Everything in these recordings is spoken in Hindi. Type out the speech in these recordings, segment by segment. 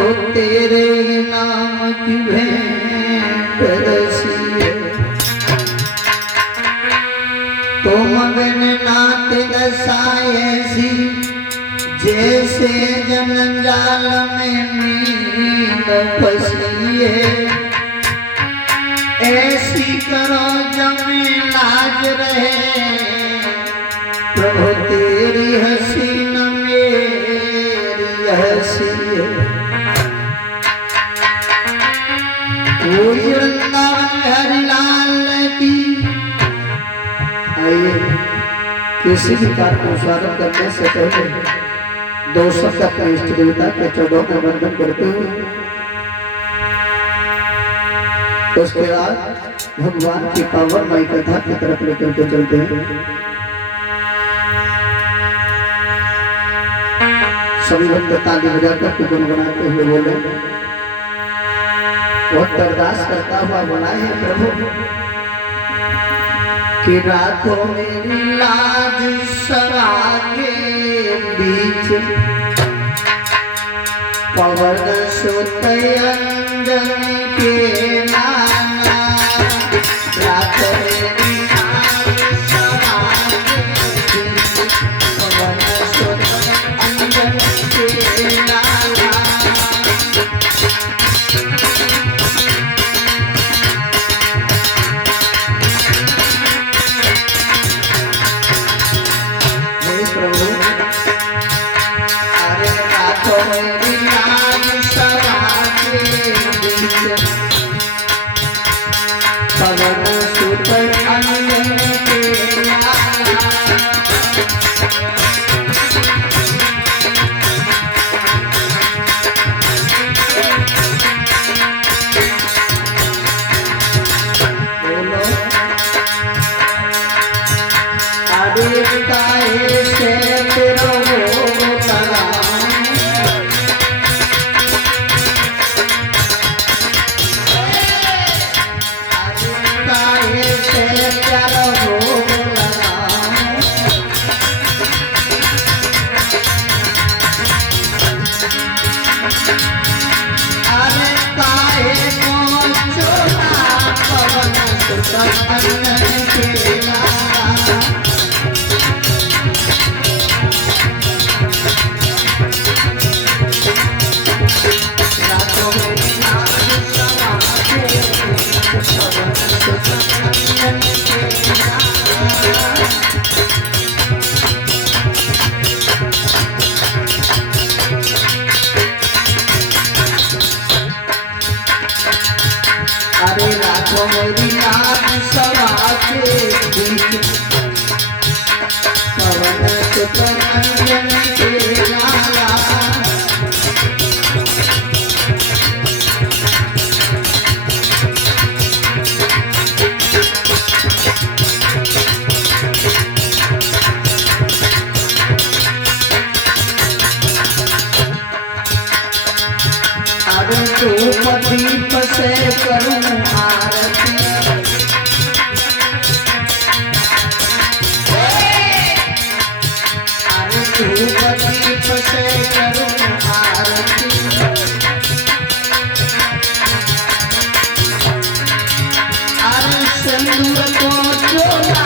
प्रभु तेरे नाम की भेंट रसिए तुम बिन नाथ दसाएसी जैसे जंजाल में मीन फसिए ऐसी करो जमे लाज रहे प्रभु तेरी हंसी न मेरी हंसी है। कोई वृंदावन हरिलाल की। आइए किसी भी कार्य को स्वागत करने से पहले दो शब्द अपने इष्ट देवता के चरणों में वंदन करते हुए उसके बाद भगवान की पावन माई कथा की तरफ लेकर के चलते हैं। सभी भक्त ताली बजाकर के गुनगुनाते हुए बोले बहुत अरदास करता हुआ बनाए हैं प्रभु कि राखो मेरी लाज सरा के बीच पवन सुत अंजनी के नाना राखो मेरी लाज सरा के बीच पवन सुत अंजनी के नाना दीप से करूं आरती दीप से करूं आरती अरे सिंदूर को चोला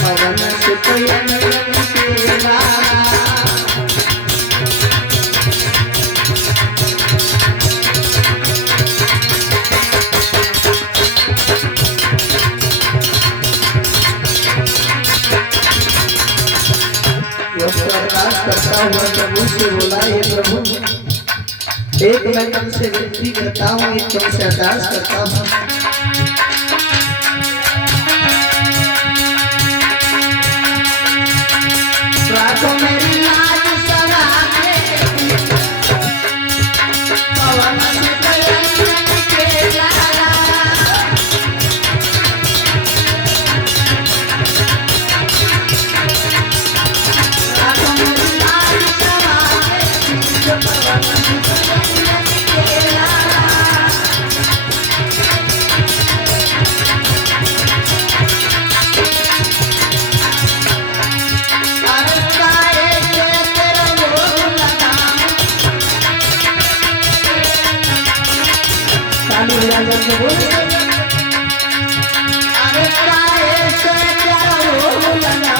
पवन सुत करता हुआ प्रभु से बोला हे प्रभु एक मैं तुमसे विनती करता हूँ एक तुमसे अरदास करता हूँ रातों मेरी लाज सदा पवन के लाला सागर से बोल अरे काहे से करो लगा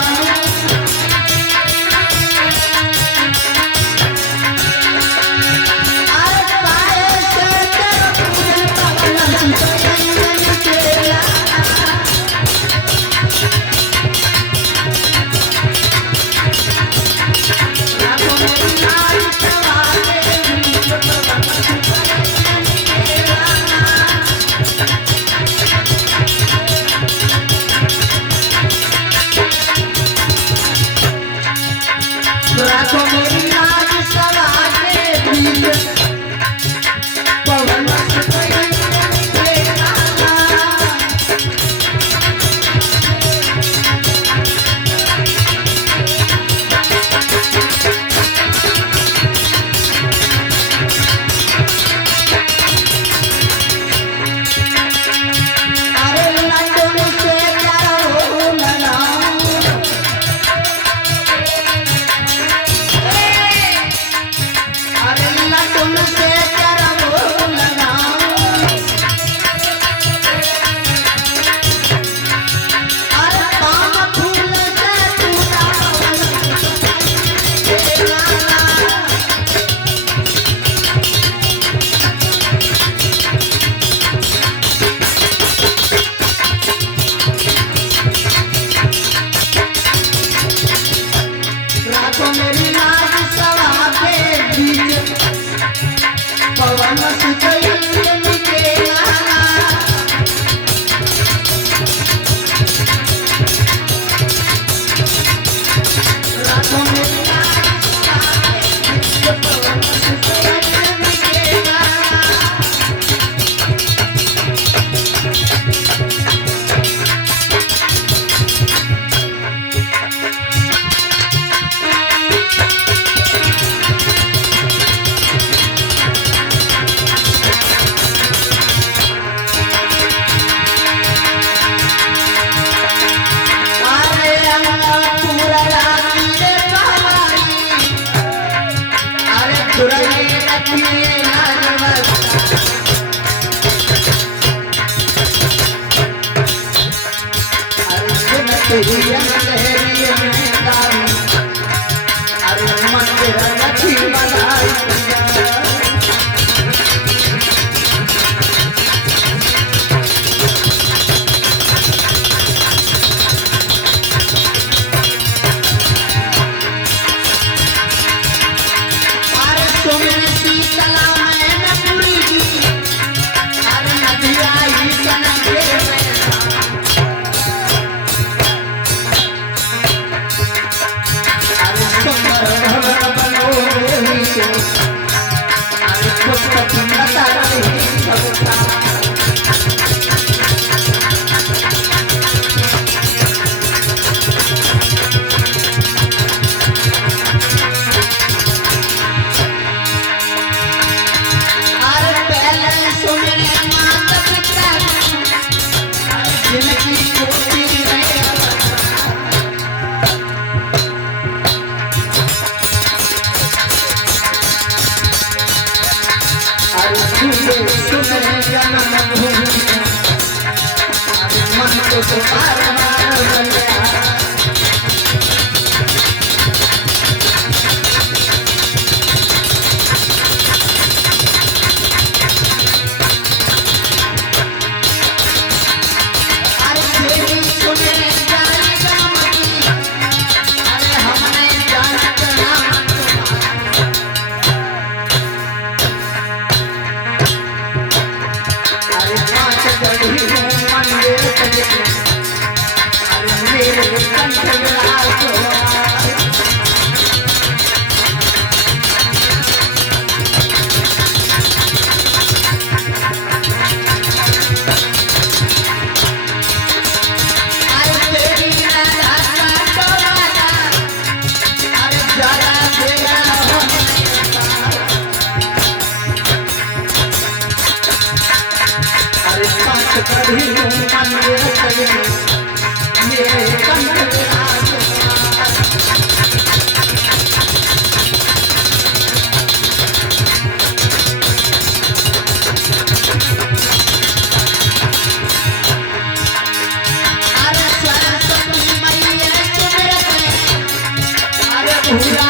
पूरा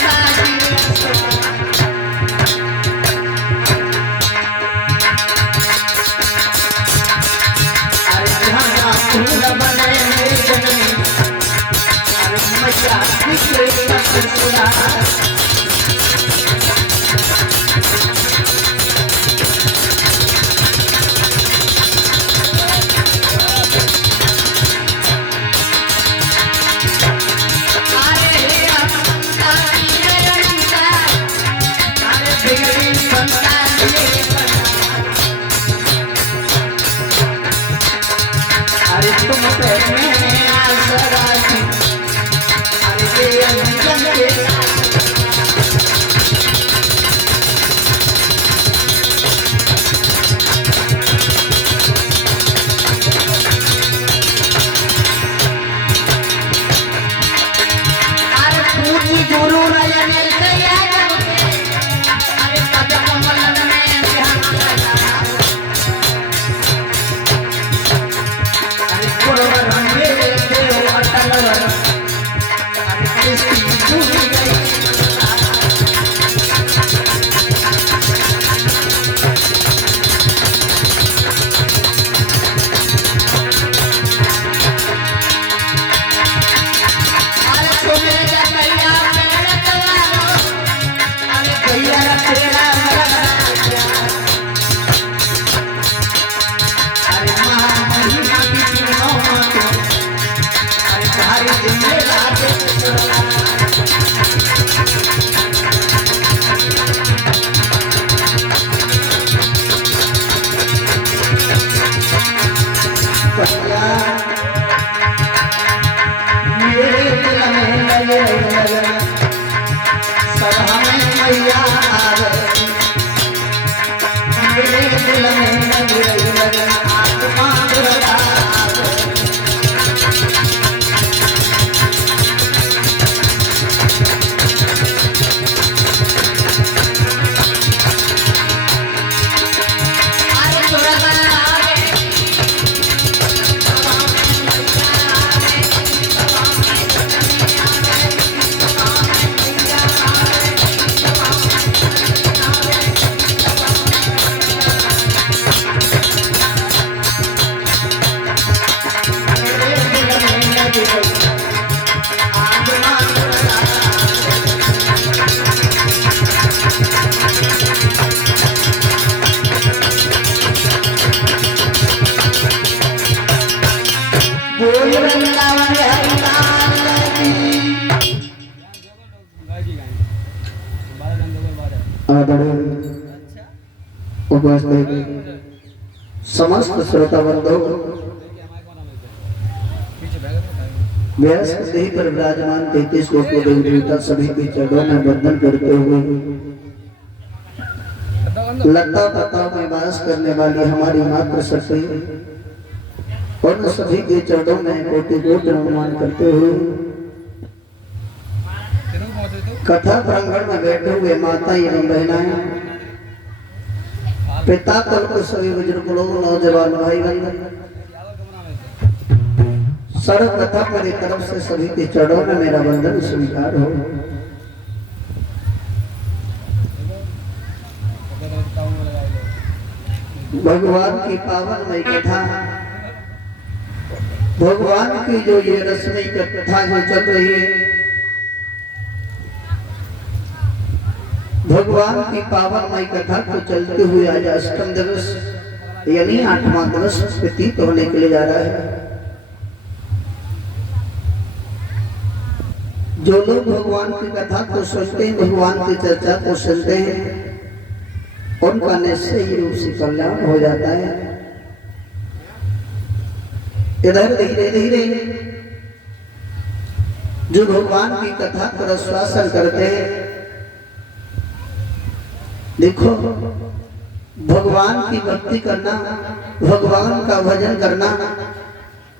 साजी अरे जहां पूरा बने मेरे जननी अरे मैया दिखे ससुरा अरे तुम पे मैं आसरा थी अरे ये अंजन के अरे पूजी गुरु नयन दया अरे कदम मलन में ध्यान लगा अरे पुरवर मेरे देव अटल अरे कृष्ण भूल गई अरे तुम्हें गैया मेरा तवारो अरे गैया तेरा अरे महिमा की तीनों माते अरे भारी जिम्मे लागे भैया मेरे दिल में लगे सब हमें मैया आवे मेरे दिल में लगे आत्मा दुर्गा आवे अरे दुर्गा आवे उपस्थित समस्त श्रोता बंधु व्यस्त देह पर विराजमान 33 कोटि देवी देवता सभी के चरणों में वंदन करते हुए लता पता में वास करने वाली हमारी मातृ शक्ति और सभी के चरणों में कोटि कोटि नमन करते हुए कथा प्रांगण में बैठे हुए माता एवं बहनाएं पिता तल को सभी बुजुर्ग लोग नौजवान भाई बहन सर्वप्रथम मेरी तरफ से सभी के चरणों में मेरा वंदन स्वीकार हो। भगवान की पावनमय कथा भगवान की जो ये रसमयी कथा जो चल रही है भगवान की पावनमय कथा को चलते हुए आज अष्टम दिवस यानी 8वां दिवस व्यतीत होने के लिए जा रहा है। जो लोग भगवान की कथा को सुनते हैं भगवान की चर्चा को सुनते हैं उनका निश्चय रूप से कल्याण हो जाता है। इधर धीरे धीरे जो भगवान की कथा को आस्वादन करते हैं देखो भगवान की भक्ति करना भगवान का भजन करना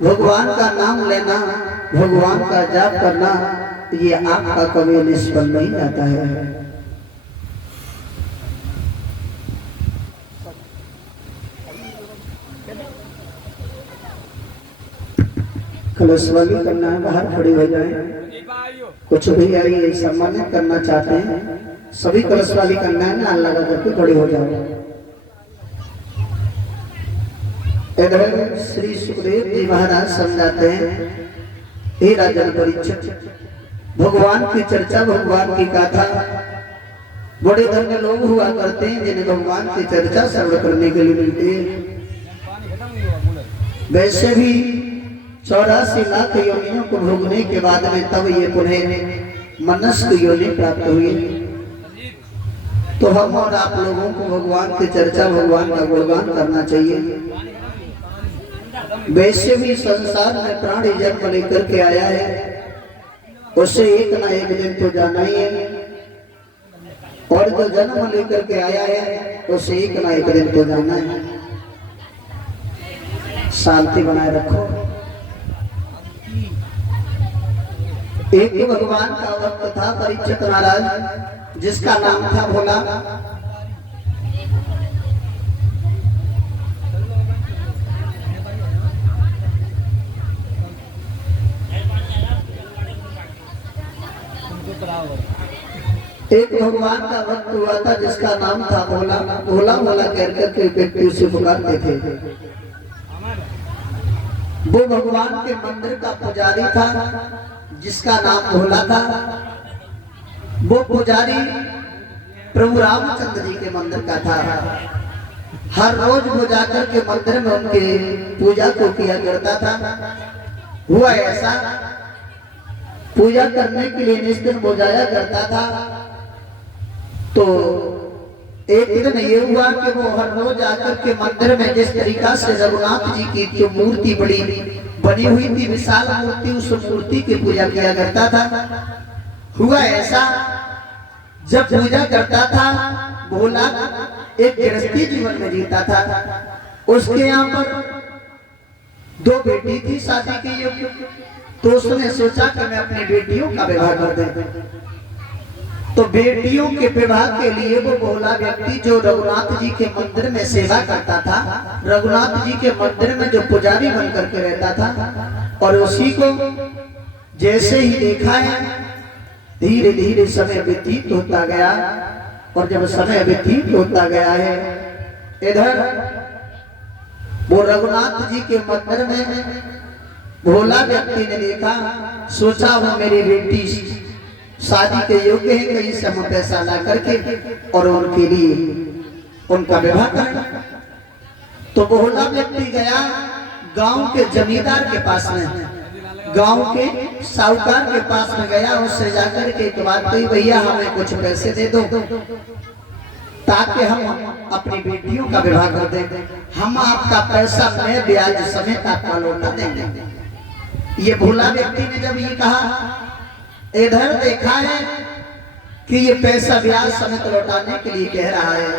भगवान का नाम लेना भगवान का जाप करना ये आपका कभी निष्फल नहीं जाता है। कलश वाली कन्या बाहर खड़ी हो जाए। कुछ भी आइए सम्मानित करना चाहते हैं, सभी कलश वाली कन्याएं नाल लगा करके खड़ी हो जाओ। इधर श्री सुखदेव जी महाराज समझाते हैं, हे राजन परीक्षित, भगवान की चर्चा, भगवान की गाथा, बड़े धन्य लोग हुआ करते हैं जिन्हें भगवान की चर्चा श्रवण करने के लिए मिलती है। वैसे भी 84 लाख योनियों को भोगने के बाद में तब ये पुनः मनुष्य योनि प्राप्त हुई। तो हम और आप लोगों को भगवान की चर्चा, भगवान का गुणगान करना चाहिए। वैसे भी संसार में प्राणी जन्म लेकर के आया है, उसे एक ना एक दिन तो जाना ही है, और जो जन्म लेकर के आया है उसे एक ना एक दिन तो जाना है। शांति बनाए रखो। एक भगवान का वक्त था परीक्षित महाराज, जिसका नाम था भोला। एक भगवान का वक्त हुआ था जिसका नाम था भोला। भोला भोला कहकर के व्यक्ति उसे पुकारते थे। वो भगवान के मंदिर का पुजारी था जिसका नाम भोला था। वो पुजारी प्रभु रामचंद्र जी के मंदिर का था। हर रोज वो जाकर के मंदिर में उनके पूजा को किया करता था। हुआ ऐसा, पूजा करने के लिए जिस दिन वो जाया करता था, तो एक दिन ये हुआ कि वो हर रोज आकर के मंदिर में जिस तरीका से रघुनाथ जी की जो मूर्ति बड़ी बनी हुई थी, विशाल मूर्ति, उस मूर्ति की पूजा किया करता था। हुआ ऐसा, जब पूजा करता था, भोला एक गृहस्थी जीवन में जीता था। उसके यहाँ पर 2 बेटी थी शादी के योग्य, तो उसने सोचा कि मैं अपनी बेटियों का विवाह कर दूं। तो बेटियों के विवाह के लिए वो भोला व्यक्ति जो रघुनाथ जी के मंदिर में सेवा करता था, रघुनाथ जी के मंदिर में जो पुजारी बन करके रहता था, और उसी को जैसे ही देखा है, धीरे धीरे समय व्यतीत होता गया। और जब समय व्यतीत होता गया है, इधर वो रघुनाथ जी के मंदिर में भोला व्यक्ति ने देखा, सोचा वो मेरी बेटी शादी के योग्य है, कहीं से हम पैसा ला करके और उनके लिए उनका विवाह करें। तो भोला व्यक्ति गया गांव के जमींदार के पास में, गांव के साहूकार के पास में गया। उससे जाकर के एक बात कही, भैया हमें कुछ पैसे दे दो ताकि हम अपनी बेटियों का विवाह कर दें। हम आपका पैसा मैं ब्याज समेत आपका लौटा देंगे। ये भोला व्यक्ति ने जब ये कहा, इधर देखा है कि ये पैसा ब्याज समेत लौटाने के लिए कह रहा है।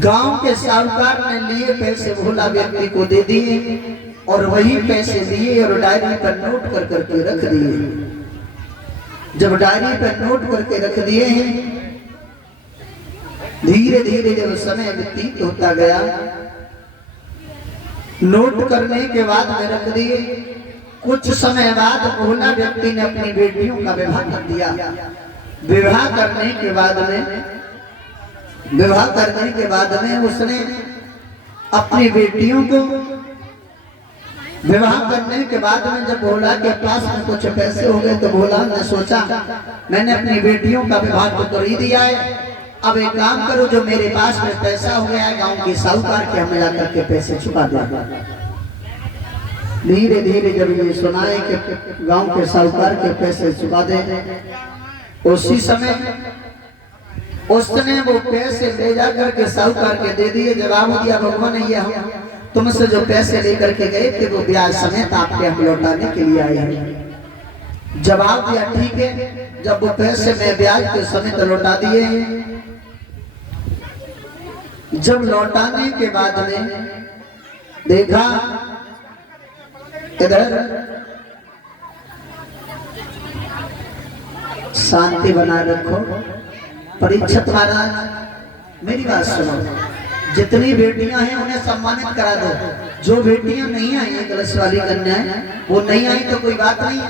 गांव के साहूकार ने लिए पैसे भोला व्यक्ति को दे दिए, और वही पैसे लिए और डायरी पर नोट कर करके रख दिए। जब डायरी पर नोट करके रख दिए हैं, धीरे धीरे जब समय व्यतीत होता गया, नोट करने के बाद में रख दिए। कुछ समय बाद भोला व्यक्ति ने अपनी बेटियों का विवाह कर दिया। विवाह करने के बाद में उसने अपनी बेटियों को विवाह करने के बाद में जब भोला के पास में कुछ पैसे हो गए, तो भोला ने सोचा मैंने अपनी बेटियों का विवाह तो कर ही दिया है, अब एक काम करो, जो मेरे पास में पैसा हो गया है गांव के साहूकार के, हमें जाकर के पैसे चुका दे। धीरे धीरे जब ये सुना है कि गांव के साहूकार के पैसे चुका दे, उसी समय उसने वो पैसे ले जाकर के साहूकार के दे दिए। जवाब दिया, भगवान ये हम तुमसे जो पैसे लेकर के गए थे वो ब्याज समेत आपके हम लौटाने के लिए आए हैं। जवाब दिया, ठीक है। जब वो पैसे मैं ब्याज के समेत लौटा दिए, जब लौटाने के बाद में देखा, इधर शांति बनाए रखो। परीक्षित महाराज मेरी बात सुनो, जितनी बेटियां हैं उन्हें सम्मानित करा दो। जो बेटियां नहीं आई हैं कलश वाली कन्याएं, वो नहीं आई तो कोई बात नहीं है,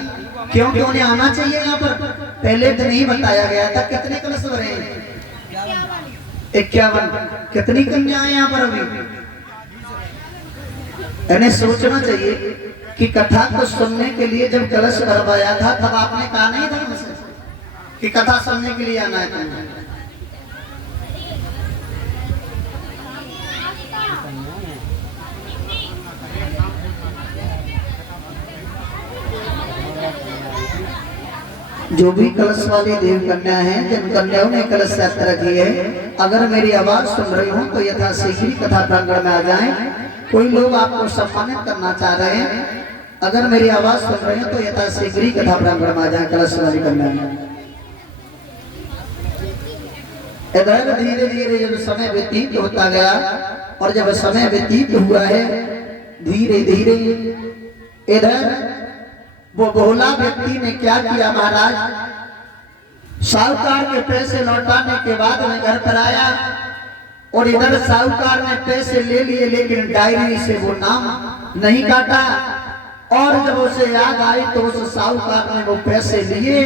क्योंकि उन्हें आना चाहिए यहाँ पर। पहले तो नहीं बताया गया था कितने कलश भरे हैं, 51। कितनी कन्याएं यहाँ पर अभी? इन्हें सोचना चाहिए कि कथा को सुनने के लिए जब कलश भरवाया था तब आपने कहा नहीं था मुझसे कि कथा सुनने के लिए आना है तुमने। जो भी कलश वाली देव कन्या हैं, जिन कन्याओं ने कलश यात्रा की है, अगर मेरी आवाज सुन रही हो तो यथाशीघ्र कथा प्रांगण में आ जाएं। कोई लोग आपको सम्मानित करना चाह रहे हैं, अगर मेरी आवाज सुन रहे हैं तो यथाशीघ्र कथा प्रांगण में आ जाएं कलश वाली कन्या। इधर धीरे धीरे जब समय व्यतीत होता गया और जब समय व्यतीत हुआ है धीरे धीरे, इधर वो भोला व्यक्ति ने क्या किया महाराज, साहूकार के पैसे लौटाने के बाद में घर पर आया और इधर साहूकार ने पैसे ले लिए लेकिन डायरी से वो नाम नहीं काटा। और जब उसे याद आई तो उस साहूकार ने वो पैसे लिए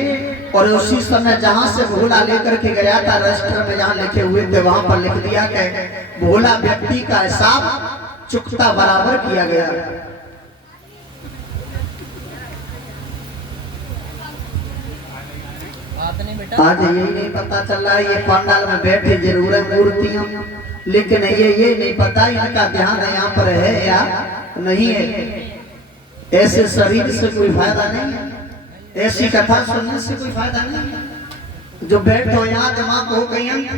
और उसी समय जहां से भोला लेकर के गया था रजिस्टर में जहां लिखे हुए थे वहां पर लिख दिया कि भोला व्यक्ति का हिसाब चुकता बराबर किया गया। आज ये नहीं पता चल रहा है ये पंडाल में बैठे जरूर है मूर्तियां, लेकिन ये नहीं पता इनका ध्यान यहाँ पर है या नहीं है। ऐसे शरीर से कोई फायदा नहीं है, ऐसी कथा सुनने से कोई फायदा नहीं है। जो बैठो यहाँ दिमाग हो गई